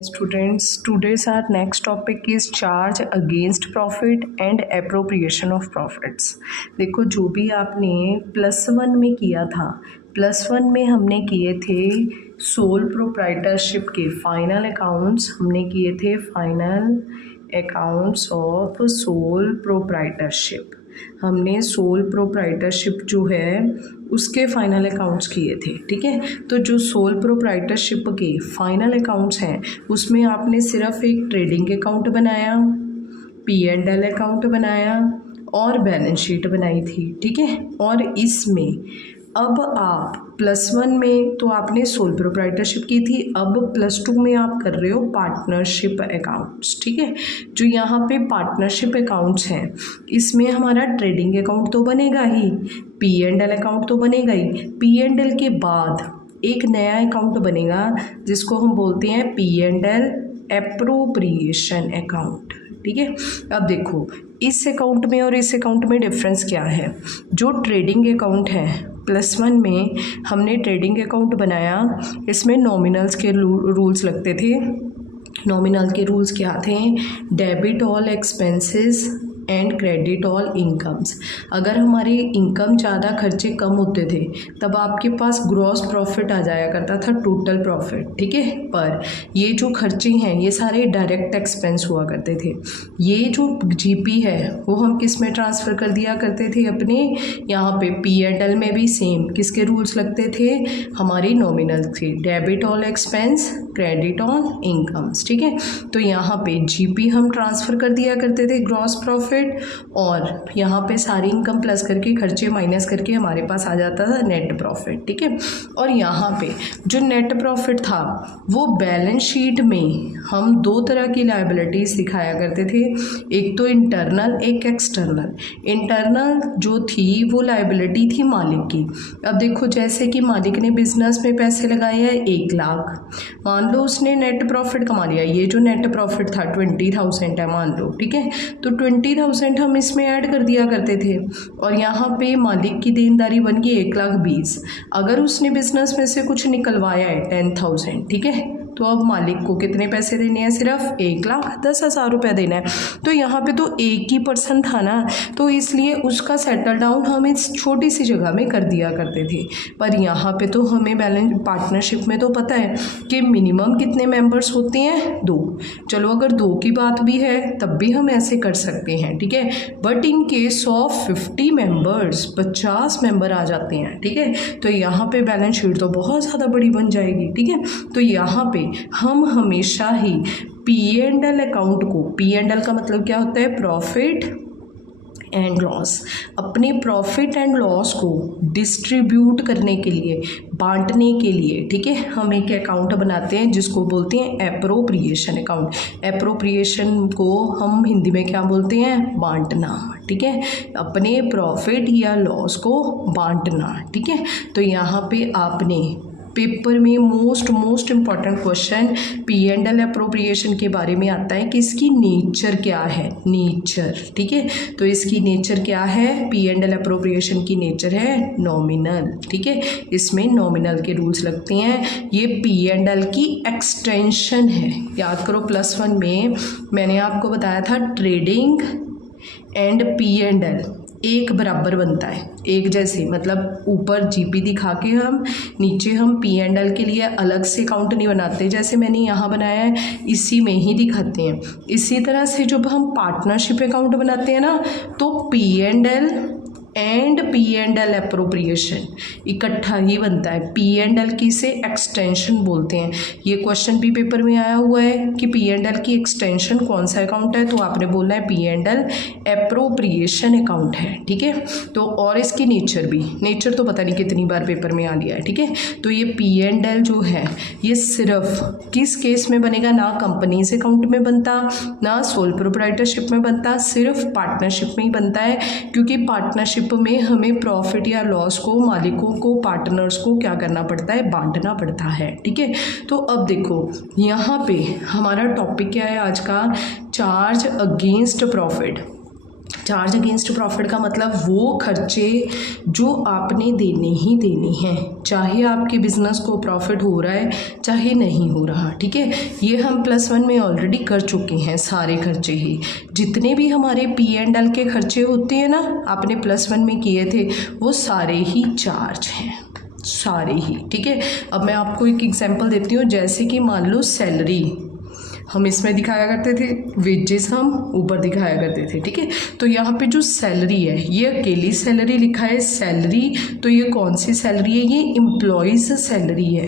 Students, today's our next topic is charge against profit and appropriation of profits। देखो जो भी आपने +1 में किया था, +1 में हमने किए थे सोल प्रोप्राइटरशिप के फाइनल अकाउंट्स, हमने किए थे final accounts of sole proprietorship. हमने सोल प्रोप्राइटरशिप जो है उसके फाइनल अकाउंट्स किए थे, ठीक है। तो जो सोल प्रोप्राइटरशिप के फाइनल अकाउंट्स हैं उसमें आपने सिर्फ एक ट्रेडिंग अकाउंट बनाया, P&L अकाउंट बनाया और बैलेंस शीट बनाई थी, ठीक है। और इसमें अब आप +1 में तो आपने सोल प्रोप्राइटरशिप की थी, अब +2 में आप कर रहे हो पार्टनरशिप अकाउंट्स, ठीक है। जो यहाँ पे पार्टनरशिप अकाउंट्स हैं इसमें हमारा ट्रेडिंग अकाउंट तो बनेगा ही, P&L अकाउंट तो बनेगा ही। P&L के बाद एक नया अकाउंट बनेगा जिसको हम बोलते हैं P&L एप्रोप्रिएशन अकाउंट, ठीक है। अब देखो इस अकाउंट में और इस अकाउंट में डिफरेंस क्या है। जो ट्रेडिंग अकाउंट है +1 में हमने ट्रेडिंग अकाउंट बनाया, इसमें नॉमिनल्स के रूल्स लगते थे। नॉमिनल के रूल्स क्या थे? Debit all expenses and credit all incomes. अगर हमारी इनकम ज़्यादा खर्चे कम होते थे तब आपके पास ग्रॉस प्रॉफिट आ जाया करता था, टोटल प्रॉफिट, ठीक है। पर ये जो खर्चे हैं ये सारे डायरेक्ट एक्सपेंस हुआ करते थे। ये जो जीपी है वो हम किस में ट्रांसफ़र कर दिया करते थे अपने, यहाँ पे P&L में भी सेम किसके रूल्स लगते थे, हमारी नॉमिनल थे, debit all expense credit on incomes, ठीक है। तो यहाँ पे जीपी हम ट्रांसफ़र कर दिया करते थे ग्रॉस प्रॉफिट, और यहाँ पे सारी इनकम प्लस करके खर्चे माइनस करके हमारे पास आ जाता था नेट प्रॉफिट, ठीक है। और यहाँ पे जो नेट प्रॉफिट था वो बैलेंस शीट में हम दो तरह की लायबिलिटीज़ दिखाया करते थे, एक तो इंटरनल एक एक्सटर्नल। इंटरनल जो थी वो लायबिलिटी थी मालिक की। अब देखो जैसे कि मालिक ने बिजनेस में पैसे लगाए हैं 1 लाख, मान लो उसने नेट प्रॉफिट कमा लिया, ये जो नेट प्रॉफिट था 20,000 है मान लो, ठीक है। तो 20,000 हम इसमें ऐड कर दिया करते थे और यहाँ पे मालिक की देनदारी बन गई 1,20,000। अगर उसने बिजनेस में से कुछ निकलवाया है 10,000, ठीक है, तो अब मालिक को कितने पैसे देने हैं? सिर्फ 1,10,000 रुपये देना है। तो यहाँ पे तो एक ही पर्सन था ना, तो इसलिए उसका सेटल डाउन हम इस छोटी सी जगह में कर दिया करते थे। पर यहाँ पे तो हमें बैलेंस पार्टनरशिप में तो पता है कि मिनिमम कितने मेंबर्स होते हैं, 2। चलो अगर 2 की बात भी है तब भी हम ऐसे कर सकते हैं, ठीक है। But in case of 50 members, 50 member आ जाते हैं, ठीक है, तो यहाँ पे बैलेंस शीट तो बहुत ज़्यादा बड़ी बन जाएगी, ठीक है। तो यहाँ पे हम हमेशा ही P&L अकाउंट को, P&L का मतलब क्या होता है? Profit and loss. अपने प्रॉफिट एंड लॉस को डिस्ट्रीब्यूट करने के लिए, बांटने के लिए, ठीक है, हम एक अकाउंट बनाते हैं जिसको बोलते हैं एप्रोप्रिएशन अकाउंट। एप्रोप्रिएशन को हम हिंदी में क्या बोलते हैं? बांटना, ठीक है। अपने प्रॉफिट या लॉस को बांटना, ठीक है। तो यहाँ पे आपने पेपर में most important question P&L appropriation के बारे में आता है कि इसकी नेचर क्या है, नेचर, ठीक है। तो इसकी नेचर क्या है? P&L एप्रोप्रिएशन की नेचर है नॉमिनल, ठीक है। इसमें नॉमिनल के रूल्स लगते हैं। ये P&L की एक्सटेंशन है। याद करो +1 में मैंने आपको बताया था ट्रेडिंग एंड P&L एक बराबर बनता है, एक जैसे, मतलब ऊपर जीपी दिखा के हम नीचे हम P&L के लिए अलग से अकाउंट नहीं बनाते, जैसे मैंने यहाँ बनाया है इसी में ही दिखाते हैं। इसी तरह से जब हम पार्टनरशिप अकाउंट बनाते हैं ना तो P&L एंड P&L एप्रोप्रिएशन इकट्ठा ही बनता है। P&L की से एक्सटेंशन बोलते हैं। ये क्वेश्चन भी पेपर में आया हुआ है कि P&L की एक्सटेंशन कौन सा अकाउंट है, तो आपने बोलना है P&L एप्रोप्रिएशन अकाउंट है, ठीक है। तो और इसकी नेचर भी, नेचर तो पता नहीं कितनी बार पेपर में आ लिया है, ठीक है। तो ये P&L जो है ये सिर्फ किस केस में बनेगा? ना कंपनीज अकाउंट में बनता, ना सोल प्रोप्राइटरशिप में बनता, सिर्फ पार्टनरशिप में ही बनता है। क्योंकि पार्टनरशिप में हमें प्रॉफिट या लॉस को मालिकों को, पार्टनर्स को क्या करना पड़ता है? बांटना पड़ता है, ठीक है। तो अब देखो यहाँ पे हमारा टॉपिक क्या है आज का? Charge against profit. Charge against profit का मतलब वो खर्चे जो आपने देने ही देने हैं, चाहे आपके बिजनेस को प्रॉफिट हो रहा है चाहे नहीं हो रहा। ठीक है, ये हम +1 में ऑलरेडी कर चुके हैं। सारे खर्चे ही, जितने भी हमारे P&L के खर्चे होते हैं ना, आपने +1 में किए थे, वो सारे ही चार्ज हैं, सारे ही। ठीक है, अब मैं आपको एक एग्जांपल देती हूँ। जैसे कि मान लो सैलरी हम इसमें दिखाया करते थे, वेजेस हम ऊपर दिखाया करते थे। ठीक है, तो यहाँ पे जो सैलरी है ये अकेली सैलरी लिखा है सैलरी, तो ये कौन सी सैलरी है? ये एम्प्लॉयज़ सैलरी है।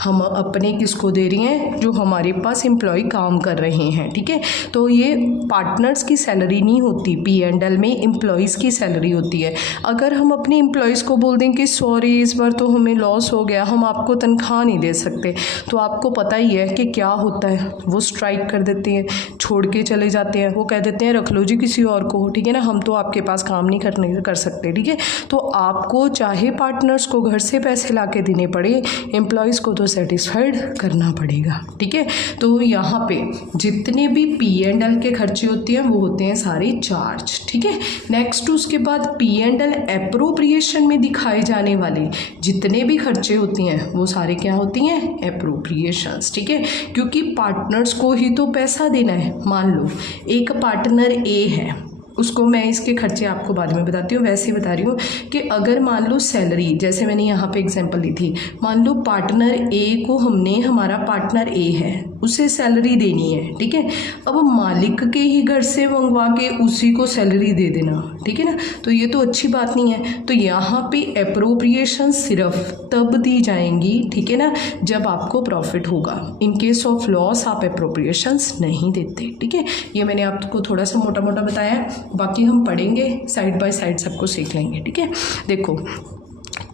हम अपने किसको दे रही हैं? जो हमारे पास एम्प्लॉय काम कर रहे हैं। ठीक है, तो ये पार्टनर्स की सैलरी नहीं होती, P&L में एम्प्लॉयज़ की सैलरी होती है। अगर हम अपने एम्प्लॉयज़ को बोल दें कि सॉरी इस बार तो हमें लॉस हो गया, हम आपको तनख्वाह नहीं दे सकते, तो आपको पता ही है कि क्या होता है, वो स्ट्राइक कर देते हैं, छोड़ के चले जाते हैं। वो कह देते हैं रख लो जी किसी और को। ठीक है ना, हम तो आपके पास काम नहीं कर सकते। ठीक है, तो आपको चाहे पार्टनर्स को घर से पैसे ला के देने पड़े, एम्प्लॉयज़ को तो सेटिस्फाइड करना पड़ेगा। ठीक है, तो यहाँ पे जितने भी P&L के खर्चे होते हैं वो होते हैं सारे चार्ज। ठीक है, नेक्स्ट उसके बाद P&L एप्रोप्रिएशन में दिखाए जाने वाले जितने भी खर्चे होते हैं वो सारे क्या होती हैं? एप्रोप्रिएशंस। ठीक है, क्योंकि पार्टनर्स को ही तो पैसा देना है। मान लो एक पार्टनर ए है, उसको मैं इसके खर्चे आपको बाद में बताती हूँ, वैसे ही बता रही हूँ कि अगर मान लो सैलरी, जैसे मैंने यहाँ पे एग्जांपल ली थी, मान लो पार्टनर ए को हमने, हमारा पार्टनर ए है, उसे सैलरी देनी है। ठीक है, अब मालिक के ही घर से मंगवा के उसी को सैलरी दे देना, ठीक है ना, तो ये तो अच्छी बात नहीं है। तो यहाँ पे एप्रोप्रिएशन सिर्फ तब दी जाएंगी, ठीक है ना, जब आपको प्रॉफिट होगा। इन केस ऑफ लॉस आप एप्रोप्रिएशंस नहीं देते। ठीक है, ये मैंने आपको थोड़ा सा मोटा मोटा बताया, बाकी हम पढ़ेंगे साइड बाय साइड, सबको सीख लेंगे। ठीक है, देखो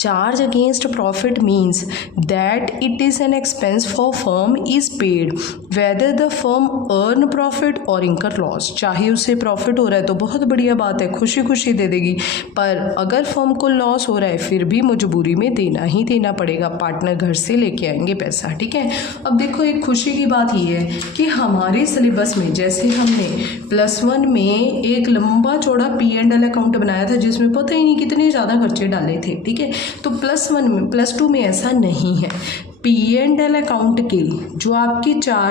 charge against profit means that it is an expense for firm is paid whether the firm earn profit और इंकर लॉस। चाहे उसे प्रॉफिट हो रहा है तो बहुत बढ़िया बात है, खुशी खुशी दे देगी, पर अगर फर्म को लॉस हो रहा है फिर भी मजबूरी में देना ही देना पड़ेगा, पार्टनर घर से लेके आएंगे पैसा। ठीक है, अब देखो एक खुशी की बात ये है कि हमारे सिलेबस में जैसे हमने +1 में एक लंबा चौड़ा P&L अकाउंट बनाया था जिसमें पता ही नहीं कितने ज़्यादा खर्चे डाले थे। ठीक है, तो +1 में, +2 में ऐसा नहीं है। P&L अकाउंट के जो आपके चार्ज